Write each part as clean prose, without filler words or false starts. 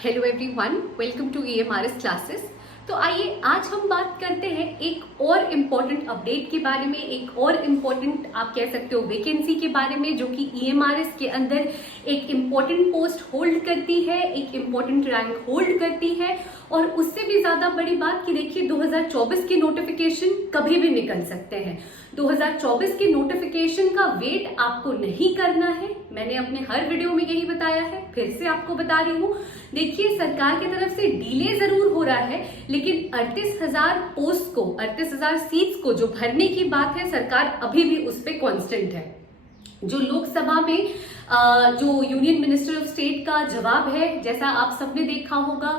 Hello everyone, welcome to EMRS classes. तो आइए आज हम बात करते हैं एक और इम्पोर्टेंट अपडेट के बारे में, एक और इम्पोर्टेंट आप कह सकते हो वैकेंसी के बारे में, जो कि EMRS के अंदर एक इम्पोर्टेंट पोस्ट होल्ड करती है, एक इम्पोर्टेंट रैंक होल्ड करती है। और उससे भी ज्यादा बड़ी बात कि देखिए 2024 के नोटिफिकेशन कभी भी निकल सकते हैं। 2024 के नोटिफिकेशन का वेट आपको नहीं करना है। मैंने अपने हर वीडियो में यही बताया है, फिर से आपको बता रही हूँ। देखिए सरकार की तरफ से डिले जरूर हो रहा है, लेकिन 38,000 पोस्ट को, 38,000 सीट्स को जो भरने की बात है, सरकार अभी भी उस पर कॉन्स्टेंट है। जो लोकसभा में जो यूनियन मिनिस्टर ऑफ स्टेट का जवाब है, जैसा आप सबने देखा होगा,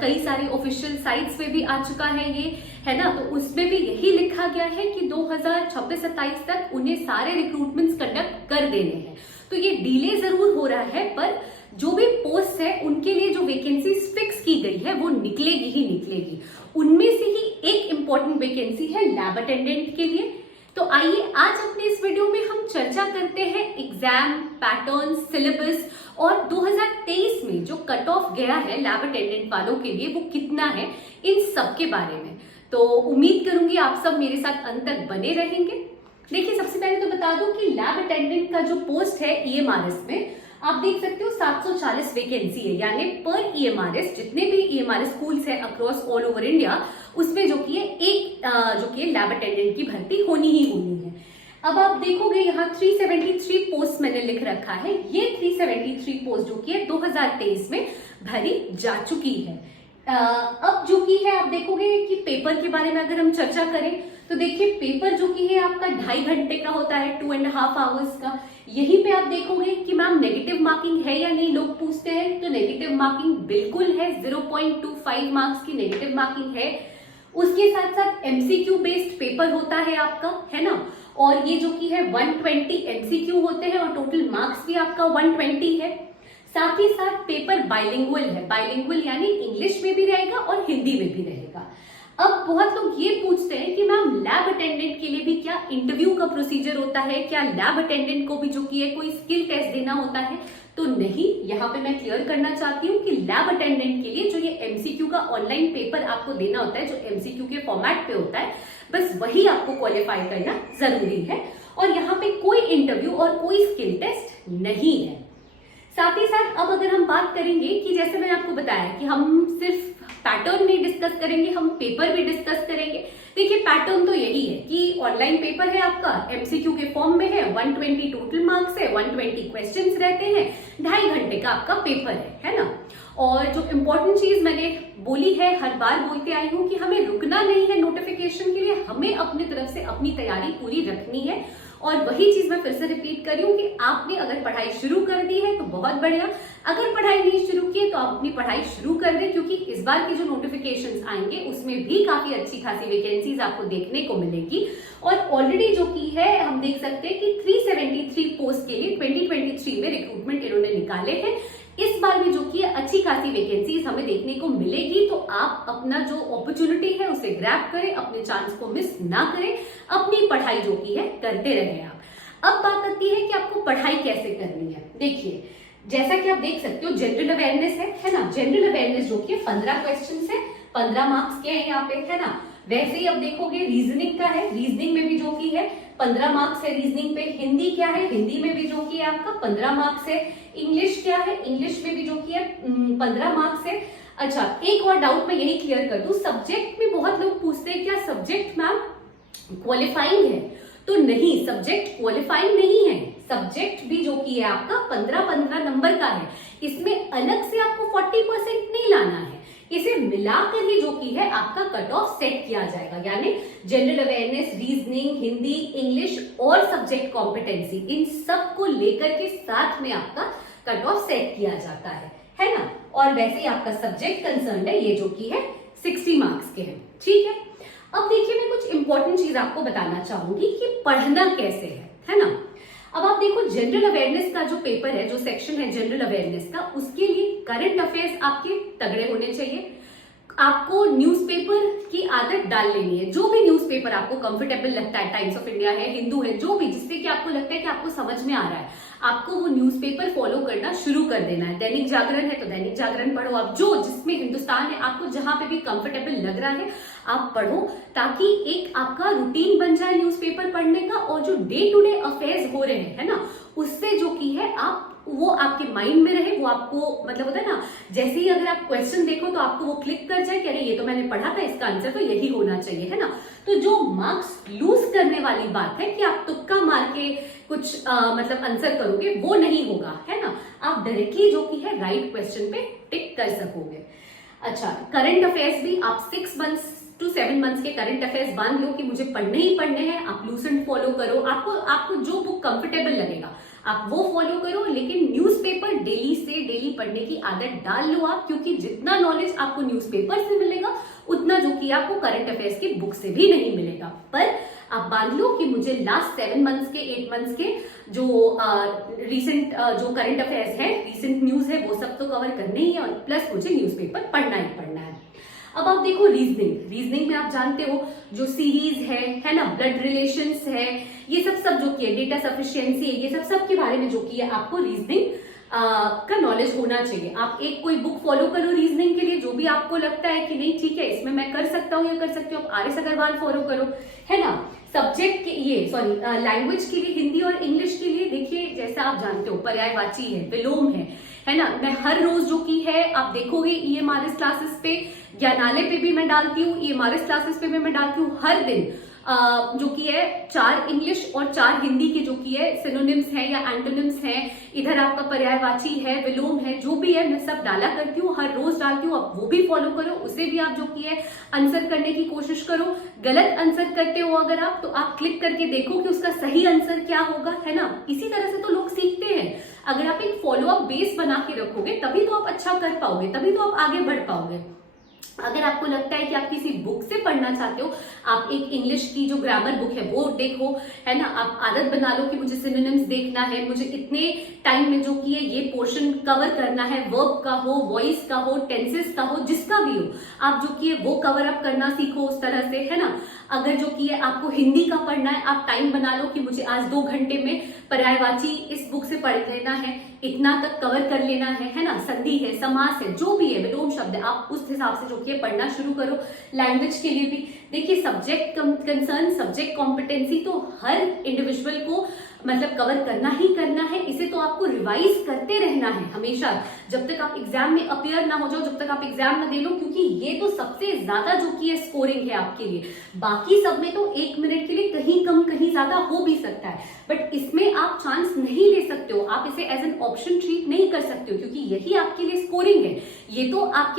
कई सारी ऑफिशियल साइट्स पे भी आ चुका है ये, है ना। तो उसमें भी यही लिखा गया है कि 2026-27 तक उन्हें सारे रिक्रूटमेंट्स कंडक्ट कर देने हैं। तो ये डिले जरूर हो रहा है, पर जो भी पोस्ट है उनके लिए जो वैकेंसी फिक्स की गई है वो निकलेगी ही निकलेगी। उनमें से ही एक इंपॉर्टेंट वैकेंसी है लैब अटेंडेंट के लिए। तो आइए आज अपने इस वीडियो में हम चर्चा करते हैं एग्जाम पैटर्न, सिलेबस और 2023 में जो कट ऑफ गया है लैब अटेंडेंट वालों के लिए वो कितना है, इन सब के बारे में। तो उम्मीद करूंगी आप सब मेरे साथ अंत तक बने रहेंगे। देखिए सबसे पहले तो बता दूं कि लैब अटेंडेंट का जो पोस्ट है EMRS में, आप देख सकते हो 740 वैकेंसी है, यानी पर EMRS जितने भी EMRS स्कूल्स है अक्रॉस ऑल ओवर इंडिया, उसमें जो कि एक जो कि लैब अटेंडेंट की भर्ती होनी ही होनी है। अब आप देखोगे यहाँ 373 पोस्ट मैंने लिख रखा है। ये 373 पोस्ट जो कि 2023 में भरी जा चुकी है। अब जो कि है आप देखोगे कि पेपर के बारे में अगर हम चर्चा करें तो देखिए पेपर जो कि है आपका 2.5 घंटे का होता है, 2.5 आवर्स का। यहीं पे आप देखोगे कि मैम नेगेटिव मार्किंग है या नहीं, लोग पूछते हैं। तो नेगेटिव मार्किंग बिल्कुल है, 0.25 मार्क्स की नेगेटिव मार्किंग है। उसके साथ साथ MCQ बेस्ड पेपर होता है आपका, है ना। और ये जो कि है 120 MCQ होते हैं और टोटल मार्क्स भी आपका 120 है। साथ ही साथ पेपर बाइलिंगुअल है, बाइलिंगुअल यानी इंग्लिश में भी रहेगा और हिंदी में भी रहेगा। अब बहुत लोग ये पूछते हैं कि मैम लैब अटेंडेंट के लिए भी क्या इंटरव्यू का प्रोसीजर होता है, क्या लैब अटेंडेंट को भी जो कि है कोई स्किल टेस्ट देना होता है? तो नहीं, यहाँ पे मैं क्लियर करना चाहती हूँ कि लैब अटेंडेंट के लिए जो ये MCQ का ऑनलाइन पेपर आपको देना होता है, जो MCQ के फॉर्मेट पे होता है, बस वही आपको क्वालिफाई करना जरूरी है। और यहाँ पे कोई इंटरव्यू और कोई स्किल टेस्ट नहीं है। साथ ही साथ अब अगर हम बात करेंगे कि जैसे मैंने आपको बताया कि हम सिर्फ पैटर्न नहीं डिस्कस करेंगे, हम पेपर भी डिस्कस करेंगे। देखिए पैटर्न तो यही है कि ऑनलाइन पेपर है आपका, MCQ के फॉर्म में है, 120 टोटल मार्क्स है, 120 क्वेश्चंस रहते हैं, 2.5 घंटे का आपका पेपर है ना। और जो इम्पोर्टेंट चीज मैंने बोली है, हर बार बोलते आई हूँ कि हमें रुकना नहीं है नोटिफिकेशन के लिए, हमें अपनी तरफ से अपनी तैयारी पूरी रखनी है। और वही चीज मैं फिर से रिपीट कर रही हूँ कि आपने अगर पढ़ाई शुरू कर दी है तो बहुत बढ़िया, अगर पढ़ाई नहीं शुरू की है तो आप अपनी पढ़ाई शुरू कर दें, क्योंकि इस बार के जो नोटिफिकेशंस आएंगे उसमें भी काफी अच्छी खासी वैकेंसीज आपको देखने को मिलेगी। और ऑलरेडी जो की है हम देख सकते हैं कि 373 पोस्ट के लिए 2023 में रिक्रूटमेंट इन्होंने निकाले हैं। इस बार भी जो कि अच्छी खासी वैकेंसीज हमें देखने को मिलेगी। तो आप अपना जो अपॉर्चुनिटी है उसे ग्रैब करें, अपने चांस को मिस ना करें, अपनी पढ़ाई जो की है करते रहें आप। अब बात आती है कि आपको पढ़ाई कैसे करनी है। देखिए जैसा कि आप देख सकते हो जनरल अवेयरनेस है ना। जनरल अवेयरनेस जो कि 15 क्वेश्चन है, 15 मार्क्स के हैं यहाँ पे, है ना। वैसे ही अब देखोगे रीजनिंग का है, रीजनिंग में भी जो की है 15 मार्क्स है रीजनिंग पे। हिंदी क्या है, हिंदी में भी जो की है आपका 15 मार्क्स है। इंग्लिश क्या है, इंग्लिश में भी जो की है 15 मार्क्स है। अच्छा एक और डाउट मैं यही क्लियर कर दूं, सब्जेक्ट में बहुत लोग पूछते हैं क्या सब्जेक्ट मैम क्वालिफाइंग है? तो नहीं, सब्जेक्ट क्वालिफाइंग नहीं है। सब्जेक्ट भी जो की है आपका 15-15 नंबर का है। इसमें अलग से आपको 40% नहीं लाना है, इसे मिलाकर ही जो की है आपका कट ऑफ सेट किया जाएगा। यानी general awareness, reasoning, Hindi, English और सब्जेक्ट कॉम्पिटेंसी, इन सब को लेकर के साथ में आपका कट ऑफ सेट किया जाता है ना। और वैसे ही आपका सब्जेक्ट कंसर्न है, ये जो की है 60 मार्क्स के हैं, ठीक है। अब देखिए मैं कुछ इंपॉर्टेंट चीज आपको बताना चाहूंगी कि पढ़ना कैसे है ना। अब आप देखो जनरल अवेयरनेस का जो पेपर है, जो सेक्शन है जनरल अवेयरनेस का, उसके लिए करंट अफेयर्स आपके तगड़े होने चाहिए। आपको न्यूज़पेपर की आदत डाल लेनी है। जो भी न्यूज़पेपर आपको कंफर्टेबल लगता है, टाइम्स ऑफ इंडिया है, हिंदू है, जो भी, जिससे कि आपको लगता है कि आपको समझ में आ रहा है, आपको वो न्यूज़पेपर फॉलो करना शुरू कर देना है। दैनिक जागरण है तो दैनिक जागरण पढ़ो, आप जो जिसमें हिंदुस्तान है आपको जहां पे भी कंफर्टेबल लग रहा है आप पढ़ो, ताकि एक आपका रूटीन बन जाए न्यूज़पेपर पढ़ने का, और जो डे टू डे अफेयर्स हो रहे हैं है ना, उससे जो की है आप वो आपके माइंड में रहे, वो आपको मतलब होता है ना, जैसे ही अगर आप क्वेश्चन देखो तो आपको वो क्लिक कर जाए कि अरे ये तो मैंने पढ़ा था, इसका आंसर तो यही होना चाहिए, है ना। तो जो मार्क्स लूज करने वाली बात है कि आप तुक्का मार के कुछ मतलब आंसर करोगे, वो नहीं होगा, है ना। आप डायरेक्टली जो की है राइट क्वेश्चन पे टिक कर सकोगे। अच्छा, करंट अफेयर्स भी आप 6 मंथ्स टू 7 मंथ्स के करंट अफेयर्स बांध लो कि मुझे पढ़ने ही पढ़ने हैं, आप लूसेंट फॉलो करो, आपको जो बुक कंफर्टेबल लगेगा आप वो फॉलो करो, लेकिन न्यूज़पेपर डेली से डेली पढ़ने की आदत डाल लो आप, क्योंकि जितना नॉलेज आपको न्यूज़पेपर से मिलेगा उतना जो कि आपको करंट अफेयर्स की बुक से भी नहीं मिलेगा। पर आप बांध लो कि मुझे लास्ट 7 मंथ्स के 8 मंथ्स के जो रिसेंट जो करंट अफेयर्स है, रिसेंट न्यूज है, वो सब तो कवर करने ही है, और प्लस मुझे न्यूज़पेपर पढ़ना ही पढ़ना है। अब आप देखो रीजनिंग में आप जानते हो जो सीरीज है ना, ब्लड रिलेशंस है, ये सब जो की है, डेटा सफिशिएंसी है, ये सब के बारे में जो की है आपको रीजनिंग का नॉलेज होना चाहिए। आप एक कोई बुक फॉलो करो रीजनिंग के लिए, जो भी आपको लगता है कि नहीं ठीक है इसमें मैं कर सकता हूँ या कर सकती हूँ, आप आर एस अग्रवाल फॉलो करो, है ना। सब्जेक्ट के लैंग्वेज के लिए हिंदी और इंग्लिश के लिए देखिए, जैसा आप जानते हो पर्यायवाची है, विलोम है ना। मैं हर रोज जो की है आप देखोगे ईएमआरएस क्लासेस पे, ज्ञानालय पे भी मैं डालती हूँ, ईएमआरएस क्लासेस पे भी मैं डालती हूँ हर दिन जो की है 4 इंग्लिश और 4 हिंदी के जो की है सिनोनिम्स है या एंटोनिम्स है, इधर आपका पर्यायवाची है, विलोम है, जो भी है मैं सब डाला करती हूँ, हर रोज डालती हूँ। आप वो भी फॉलो करो, उसे भी आप जो की है आंसर करने की कोशिश करो। गलत आंसर करते हो अगर आप, तो आप क्लिक करके देखो कि उसका सही आंसर क्या होगा, है ना। इसी तरह से तो लोग सीखते हैं। अगर आप एक फॉलो अप बेस बना के रखोगे तभी तो आप अच्छा कर पाओगे, तभी तो आप आगे बढ़ पाओगे। अगर आपको लगता है कि आप किसी बुक से पढ़ना चाहते हो, आप एक इंग्लिश की जो ग्रामर बुक है वो देखो, है ना। आप आदत बना लो कि मुझे सिनोनिम्स देखना है, मुझे इतने टाइम में जो की है ये पोर्शन कवर करना है, वर्ब का हो, वॉइस का हो, टेंसेस का हो, जिसका भी हो, आप जो की है वो कवर अप करना सीखो उस तरह से, है ना। अगर जो की है आपको हिंदी का पढ़ना है, आप टाइम बना लो कि मुझे आज 2 घंटे में पर्यायवाची इस बुक से पढ़ लेना है, इतना तक कवर कर लेना है ना। संधि है, समास है, जो भी है, विलोम शब्द है, आप उस हिसाब से जो कि पढ़ना शुरू करो। लैंग्वेज के लिए भी देखिए, सब्जेक्ट कंसर्न, सब्जेक्ट कॉम्पिटेंसी तो हर इंडिविजुअल को मतलब कवर करना ही करना है, इसे तो आपको रिवाइज करते रहना है हमेशा, जब तक आप एग्जाम में अपीयर ना हो जाओ, जब तक आप एग्जाम ना दे लो, क्योंकि ये तो सबसे ज्यादा जो की है स्कोरिंग है आपके लिए। बाकी सब में तो 1 मिनट के लिए कहीं कम कहीं ज्यादा हो भी सकता है, बट इसमें आप चांस नहीं ले सकते हो, आप इसे एज एन ऑप्शन ट्रीट नहीं कर सकते हो, क्योंकि यही आपके लिए स्कोरिंग है। ये तो आप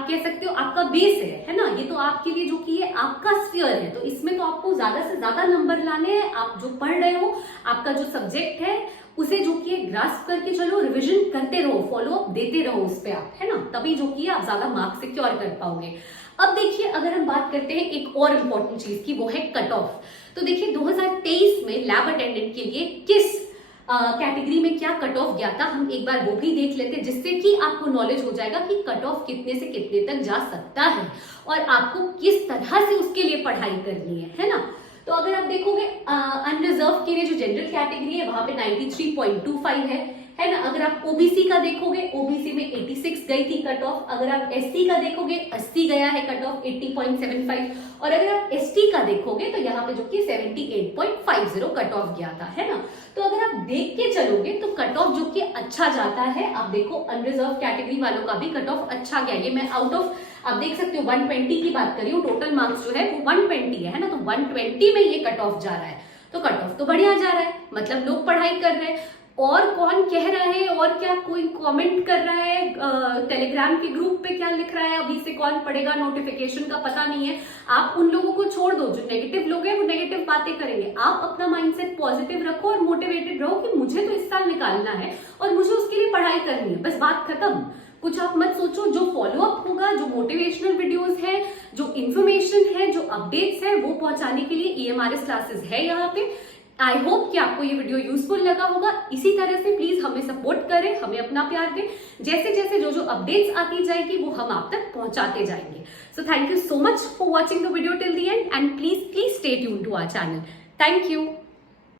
कह सकते हो आपका बेस है ना, ये तो आपके लिए जो की है आपका स्फीयर है, तो इसमें तो आपको ज्यादा से ज्यादा नंबर लाने हैं। आप जो पढ़ रहे हो, आपका जो सब्जेक्ट है उसे जो की ग्रास्प करके चलो, रिविजन करते रहो, फॉलो अप देते रहो उस पे आप, है ना, तभी जो की आप ज्यादा मार्क्स सिक्योर कर पाओगे। अब देखिए, अगर हम बात करते हैं एक और इम्पोर्टेंट चीज की, वो है कट ऑफ। तो देखिए 2023 में लैब अटेंडेंट के लिए किस कैटेगरी में क्या कट ऑफ गया था, हम एक बार वो भी देख लेते हैं, जिससे कि आपको नॉलेज हो जाएगा कि कट ऑफ कितने से कितने तक जा सकता है और आपको किस तरह से उसके लिए पढ़ाई करनी है ना। तो अगर आप देखोगे अनरिजर्व के लिए जो जनरल कैटेगरी है वहां पे 93.25 है ना। अगर आप ओबीसी का देखोगे, ओबीसी में 86 गई थी कट ऑफ। अगर आप एससी का देखोगे 80 गया है कट ऑफ, 80.75। और अगर आप एसटी का देखोगे तो यहाँ पे जो कि 78.50 कट ऑफ गया था, है ना। तो अगर आप देख के चलोगे तो कट ऑफ जो कि अच्छा जाता है। आप देखो अनरिजर्व कैटेगरी वालों का भी कट ऑफ अच्छा गया। ये मैं आउट ऑफ आप देख सकते हो 120 की बात करी हूँ, टोटल मार्क्स जो है वो 120 है ना, तो 120 में ये कट ऑफ जा रहा है, तो कट ऑफ तो बढ़िया जा रहा है, मतलब लोग पढ़ाई कर रहे हैं। और कौन कह रहा है और क्या कोई कमेंट कर रहा है टेलीग्राम के ग्रुप पे, क्या लिख रहा है, अभी से कौन पढ़ेगा, नोटिफिकेशन का पता नहीं है। आप उन लोगों को छोड़ दो, जो नेगेटिव लोग हैं वो नेगेटिव बातें करेंगे। आप अपना माइंडसेट पॉजिटिव रखो और मोटिवेटेड रहो कि मुझे तो इस साल निकालना है और मुझे उसके लिए पढ़ाई करनी है, बस बात खत्म। कुछ आप मत सोचो, जो फॉलो अप होगा, जो मोटिवेशनल वीडियोस है, जो इन्फॉर्मेशन है, जो अपडेट्स है, वो पहुंचाने के लिए ईएमआरएस क्लासेस है यहाँ पे। आई होप कि आपको ये वीडियो यूजफुल लगा होगा। इसी तरह से प्लीज हमें सपोर्ट करें, हमें अपना प्यार दें। जैसे जैसे जो अपडेट्स आती जाएगी वो हम आप तक पहुंचाते जाएंगे। So thank you so much for watching the video till the end and please stay tuned to our channel. Thank you.